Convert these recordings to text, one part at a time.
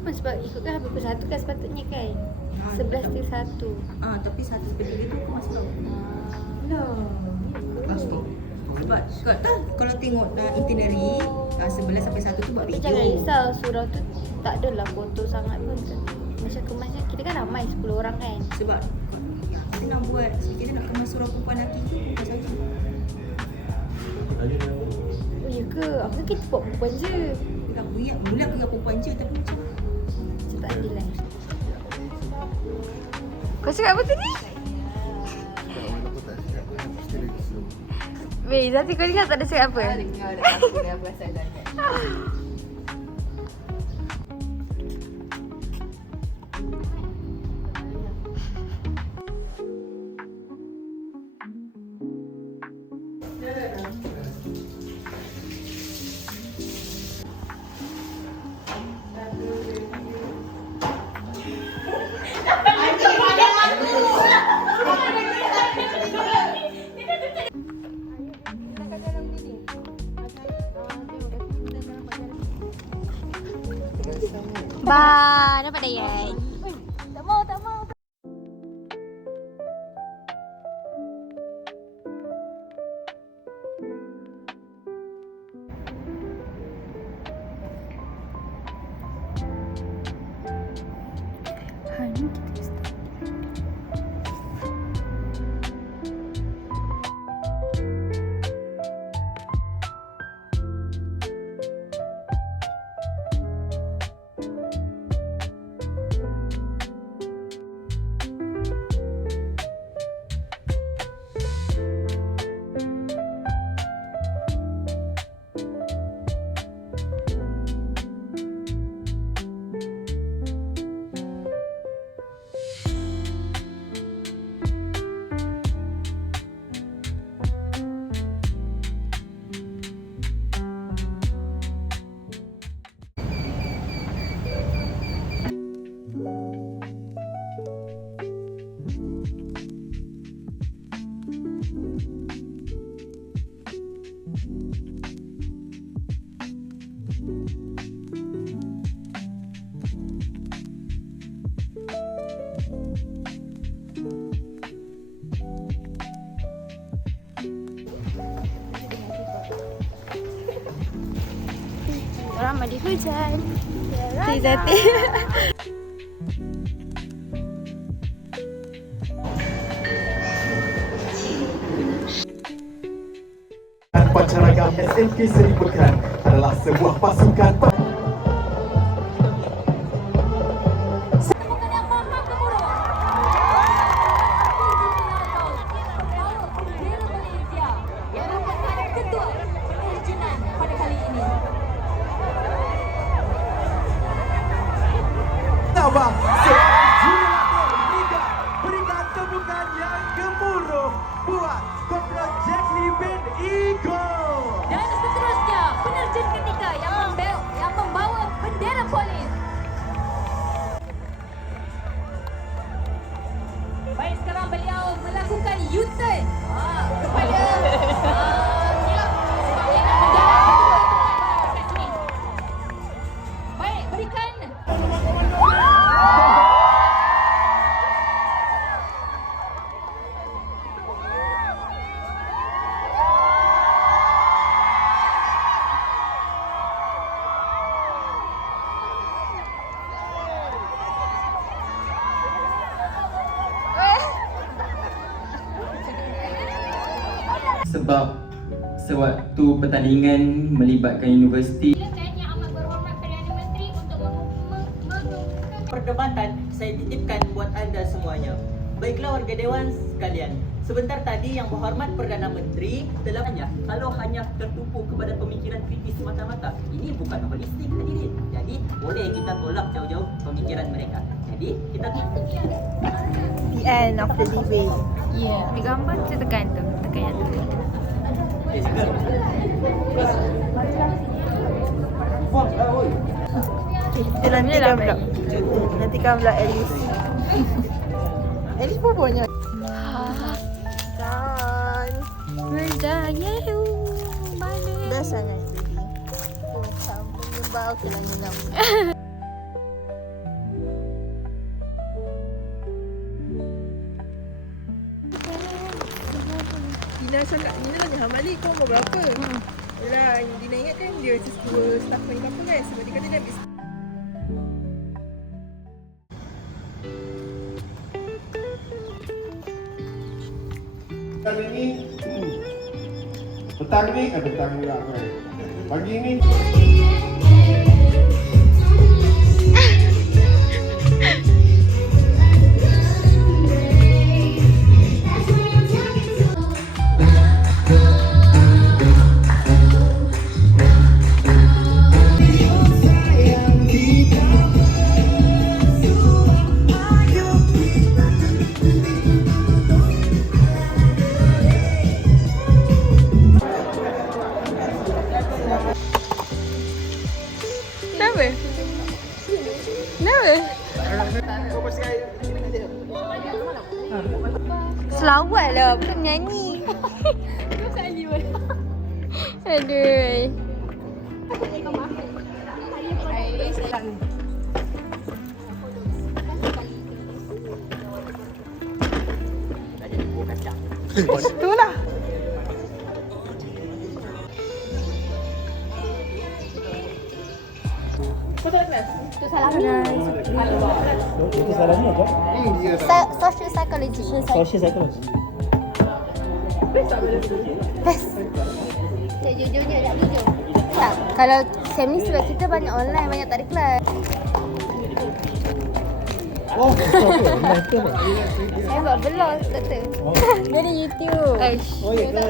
Apa sebab ikutkan habis pukul 1 kan sepatutnya kan? 11 till 1. Tapi 1/3 tu aku masuk. Kelas tu. Sebab tak, kalau tengok itinerary 11 sampai 1 tu buat Tapi video. jangan risau, surau tu tak adalah kotor sangat pun. Macam kemasnya, kita kan ramai 10 orang kan. Sebab kita nak buat, kita nak kemas surau perempuan lelaki tu bukan saja. Oh ya ke? Aku kan kita buat perempuan je. Dekat buyak, mula aku ingat perempuan je tapi macam Macam tak adil lah. Kau cakap apa tadi? Aku tak siap. Mesti lagi slow. Weh, Zati kau dengar tak ada cakap apa? Dengar dah, aku dah berasa dah kan. Ba, dapat Dayan. Tak mau, tak mau. Hari ni kita start. Orang mandi hujan. Si Zati. Pancaragam SMK Seri Pekan adalah sebuah pasukan Sabah. Seorang jurulatih Liga. Berikan tepukan yang gemuruh buat Kopral Jackie bin Eagle. Dan seterusnya, penerjun ketiga yang membawa bendera polis. Baik, sekarang beliau melakukan U-turn kepada silap sebab dia nak mendarat kat sini. Baik, berikan. Sebab sewaktu pertandingan melibatkan universiti, Silakan Yang Amat Berhormat Perdana Menteri untuk mengumumkan perdebatan saya titipkan buat anda semuanya. Baiklah warga dewan sekalian, sebentar tadi Yang Berhormat Perdana Menteri telah kalau hanya tertumpu kepada pemikiran kritis semata-mata, ini bukan holistik hadirin. Jadi boleh kita tolak jauh-jauh pemikiran mereka. Jadi kita The end of the debate. Ya, ambil gambar je tekan tu. Tekan yang tu. Okay, kita nantikan pula. Nantikan pula Alice. Alice pun punya. Kan. Berjaya. Mana? Dah sangat jadi. Macam menyembah ke langit. tadi kau umur berapa? Yelah, yang Dina ingat kan dia sesuatu staff ni apa kan? Sebab dia kata dia habis. Petang juga kan. Pagi ni Kenapa? Kenapa? Selawat lah, bukan menyanyi. Aduh. Itulah. Itu salahnya apa? dia dah Social psychology. Social psychology. Best. Tak jujurnya, tak jujur. Tak, kalau SEM ni sebab kita banyak online, banyak tak ada kelas. Oh, online ke apa? Saya buat vlog, kata. Dia ada YouTube. Oh, ya ke?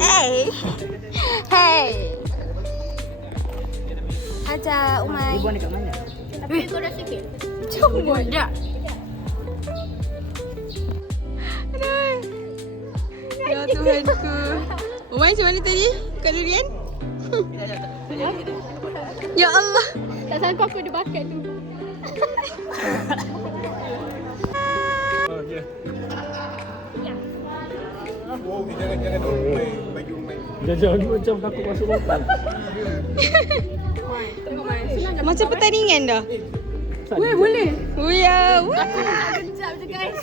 Hey. Hey. Ajar Umay. Ibu ni kat mana? Tapi kau dah sikit. Cuma dah. Aduh. Ya Tuhanku. Umay macam mana tadi? Kat durian? Ya Allah. Tak sangka aku ada bakat tu. Oh, jangan main bagi main. Jangan macam takut masuk lubang. Macam pertandingan dah. Weh, Boleh. Oh ya. Kejap je guys.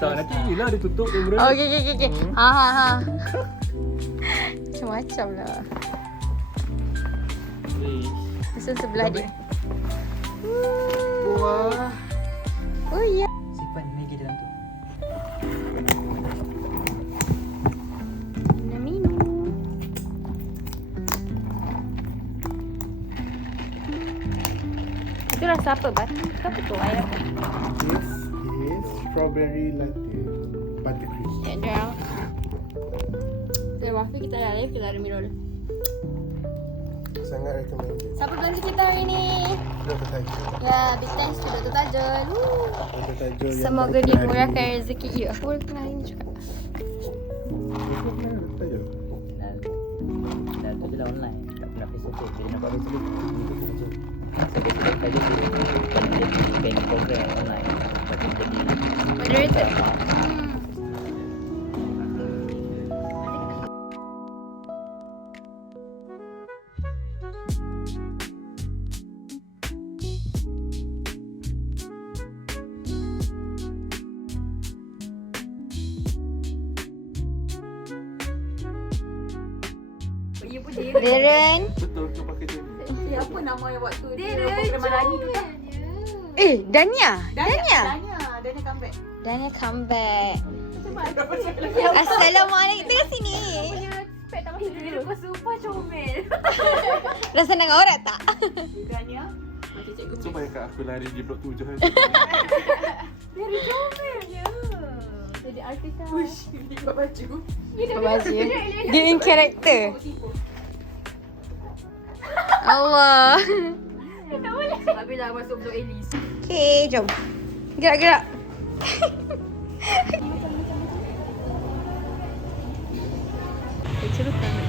tak nanti inilah dia tutup dia berani. Okey. Ha. Macam-macam lah. Pasal sebelah dia. Wah. Oh ya. Simpan Maggi dalam tu. Nak minum. Itu rasa apa, Bat? Apa tu ayam? This is strawberry latte buttercream. Ya dah. Okay, Wafi kita dah live, kita ada minum dulu. Sangat recommended. Siapa belanja kita hari ni? Dr. Tajul. Ya, big thanks to Dr. Tajul. Dr. Tajul yang Semoga baru dia kenal murahkan rezeki. Ya, aku baru kenal hari ni juga. Dr. Tajul. Kenal tu je lah online. Tak pernah face to face. Jadi nampak face to face. Masa face to face tadi tu paling jadi training program online. Lepas tu jadi Moderator. Darren. Betul tu pakai dia. Siapa nama yang waktu dia program Malani tu tak? Dania. Dania comeback. Assalamualaikum. Tengok sini. Spek tak masuk dulu. Kau super comel. Rasa nak orang tak? Bukannya macam cikgu Cuba yang kat aku lari di blok 7 hari. Dari comelnya. Jadi artis lah. Buat baju. Buat baju. Dia in character. Allah. Tak boleh. Habis dah masuk blok Elis. Okay, jom. Gerak. Cerutan.